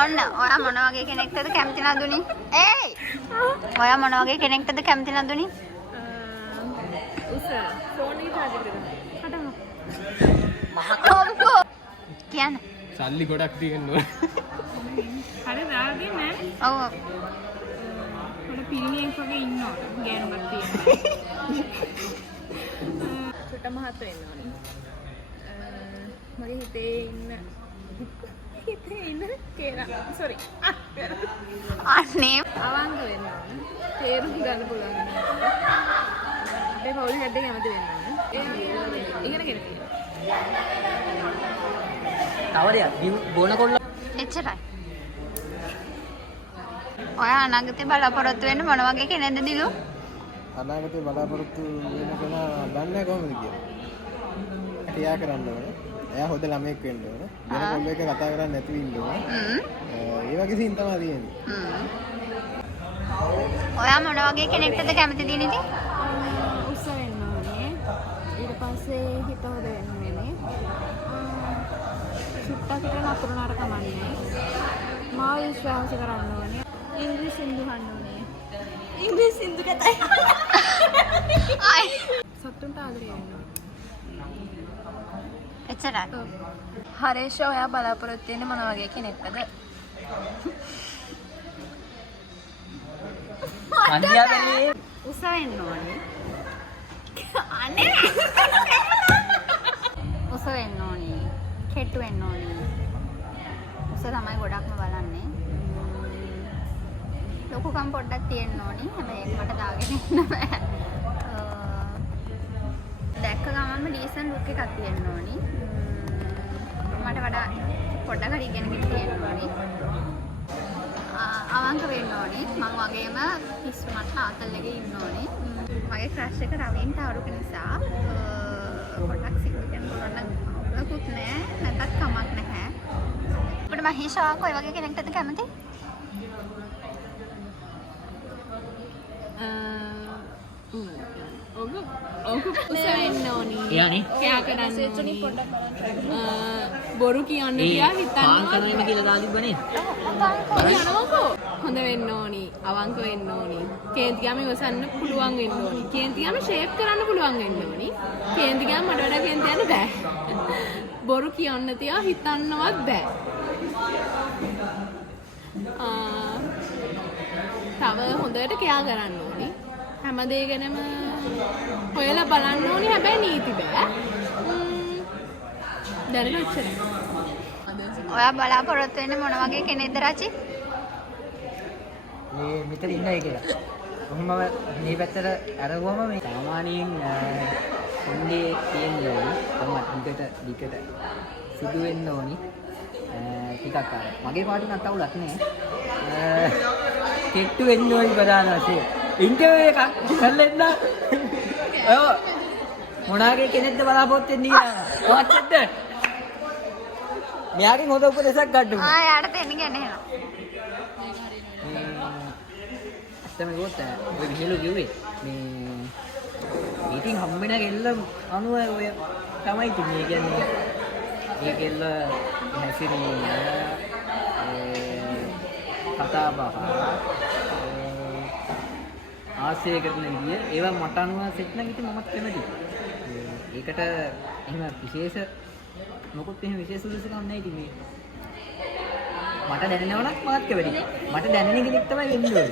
ඔන්න ඔයා මොන වගේ කෙනෙක්ටද කැමති නඳුනි? ඒයි. ඔයා මොන වගේ කෙනෙක්ටද කැමති නඳුනි? උස ෆෝන් එක charge කරගන්න. හටම. කොම්කෝ. කියන්න. සල්ලි ගොඩක් තියෙන්න ඕන. හරි දාගෙන නෑ. ඔව්. පොඩ පිරිණියෙක් වගේ ඉන්නවා. ගෑනුමක් තියෙනවා. චුට්ට මහත් වෙන්න ඕනේ. මගේ හිතේ ඉන්න කේරා sorry අනේ අවංක වෙන්න ඕනේ. තේරුම් ගන්න පුළුවන්. අපේ පවුල් හැඩ කැමති වෙන්න ඕනේ. ඉගෙන ගන්න තියෙනවා. තව දෙයක් බොන කොල්ල එච්චරයි. ඔයා අනාගතේ බලාපොරොත්තු වෙන්න මොන වගේ කෙනෙක්ද දිලු? අනාගතේ බලාපොරොත්තු වෙන කෙනා දන්නේ කොහොමද කියලා. ක්‍රියා කරන්න ඕනේ. එයා හොඳ ළමෙක් වෙන්න ඕනේ. වෙන කොල්ලෙක් කතා කරන්නේ නැතුව ඉන්න ඕනේ. ඒ වගේ සීන් තමයි තියෙන්නේ. ඔයා මොන වගේ කෙනෙක්ටද කැමති දිනිදී? උස වෙන්න ඕනේ. ඊට පස්සේ හිත හොද වෙන්න ඕනේ. සුට්ටකට නතර නරකමන්නේ. මාව විශ්වාස කරන්න ඕනේ. ඉංග්‍රීසි සින්දු අහන්න ඕනේ. ඉංග්‍රීසි සින්දු කතයි. සතුන්ට ආදරේ වෙන්න ඕනේ. එච්චරයි. හරේෂ ඔයා බලාපොරොත්තු වෙන්නේ මොන වගේ කෙනෙක්ද? අන්තිමේ උස වෙන්න ඕනේ. අනේ. උස වෙන්න ඕනේ. කෙට්ටු වෙන්න ඕනේ. උස තමයි ගොඩක්ම බලන්නේ. ලොකුකම් පොඩ්ඩක් තියෙන්න ඕනේ. හැබැයි ඒක මට දාගෙන ඉන්න බෑ. දැක්ක ගමන්ම ඩීසන්ට් ලුක් එකක් තියෙන්න ඕනේ. මට වඩා පොඩ්ඩක් හරි ඉගෙනගෙන තියෙන්න ඕනේ. අවංක වෙන්න ඕනේ. මම වගේම පිස්සුමත් ආතල් එකේ ඉන්න ඕනේ. මගේ ක්‍රෂ් එක රවින්ට අවුරුක නිසා පොඩ්ඩක් සිග්නිෆිකන්ට් කරන්න ලකුත් නෑ. නැත්නම් කමක් නැහැ. අපිට මහේෂා කොයි වගේ කෙනෙක්ටද කැමති? ඔග උස වෙන්න ඕනි. එයානේ. කෑ කරන්න ඕනි. බොරු කියන්න තියා හිතන්න. පාන් කරන්නේ කියලා දාලිබ්බනේ. යනවකෝ. හොඳ වෙන්න ඕනි. අවංක වෙන්න ඕනි. කේන්තිගම ඉවසන්න පුළුවන් වෙන්න ඕනි. කේන්තිගම ෂේප් කරන්න පුළුවන් වෙන්න ඕනි. කේන්තිගම මට වඩා කේන්ති යන්න බෑ. බොරු කියන්න තියා හිතන්නවත් බෑ. තව හොඳට කෑ කරන්න ඕනි. හැම දෙයකම හොයලා බලන්න ඕනි. හැබැයි නීති බෑ. දැනට ඔච්චරයි. ඔයා බලාපොරොත්තු වෙන්නේ මොන වගේ කෙනෙක්ද රචි? මේ මෙතන ඉන්න එක. කොහොමම මේ පැත්තට අරගුවම මේ සාමාන්‍යයෙන් කොණ්ඩේ තියෙන්න ඕනි. තමයි දිකට සුදු වෙන්න ඕනි. ටිකක් අර මගේ පාටි නත් අවුලක් නෑ. කෙට්ටු වෙන්න ඕනි ප්‍රධාන වශයෙන්. ඉන්ටර්විව් එකක් කරලෙන්න. ඔව්. මොනාගේ කෙනෙක්ද බලාපොරොත්තු වෙන්නේ කියලා. ඔච්චරද? මෙයාගෙන් හොඳ උපදේශයක් ගන්න ඕනේ. යාට දෙන්න ගන්න එහෙනම්. ඇත්තම කිව්වොත් ඔය විහිළු කිව්වේ මේ මීටින් හම්බෙන කෙල්ල අනුව ඔය තමයි තින්නේ. කියන්නේ මේ කෙල්ල හැසිරීම කතා බහ ආශ්‍රය කරන විදිය ඒවා මට අනුව සෙට් නම් ඉතින් මමත් කැමතියි. ඒකට එහෙම විශේෂ මොකොත් එහෙම විශේෂ සුදුසුකම් නැහැ ඉතින් මේ මට දැනෙනවනම් මාත් කැමතියි. මට දැනෙන කෙනෙක් තමයි එන්නේ.